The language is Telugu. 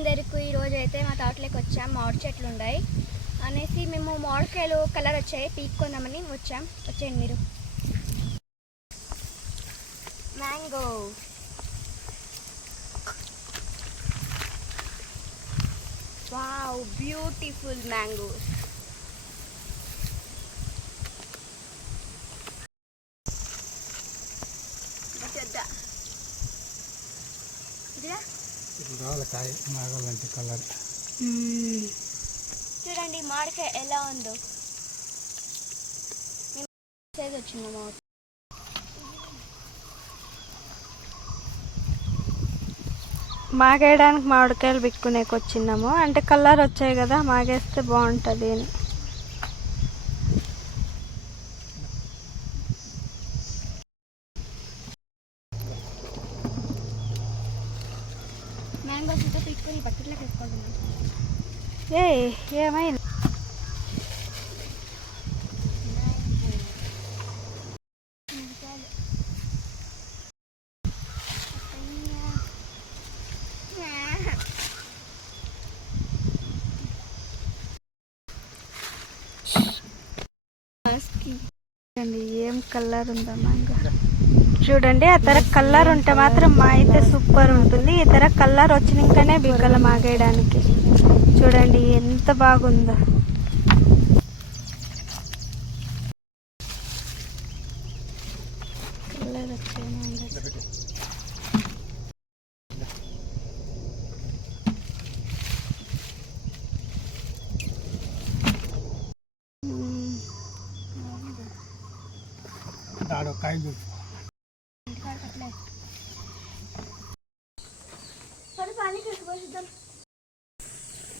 అందరికీ ఈరోజు అయితే మా తోటలోకి వచ్చాం. మామిడి చెట్లు ఉన్నాయి అనేసి మేము మామిడికాయలు కలర్ వచ్చాయి పీక్కుందామని వచ్చాం. వచ్చేయండి మీరు. Mango wow, beautiful mangoes. చూడండి మామిడికాయ ఎలా ఉందో. సైజ్ వచ్చింది మామిడి. మాగేయడానికి మామిడికాయలు బిక్కునేకి వచ్చినాము. అంటే కలర్ వచ్చాయి కదా, మాగేస్తే బాగుంటుంది అని. మ్యాంగోస్ అయితే పిక్కుని బకెట్లోకి వేసుకుంటున్నాం. ఏమైంది? ఏం కలర్ ఉందా మ్యాంగో చూడండి. ఆ తర కలర్ ఉంటే మాత్రం మా అయితే సూపర్ ఉంటుంది. ఈ తర కలర్ వచ్చినాకనే బిగ్గల మాగేయడానికి. చూడండి ఎంత బాగుందో. కలర్ दाड़ो काई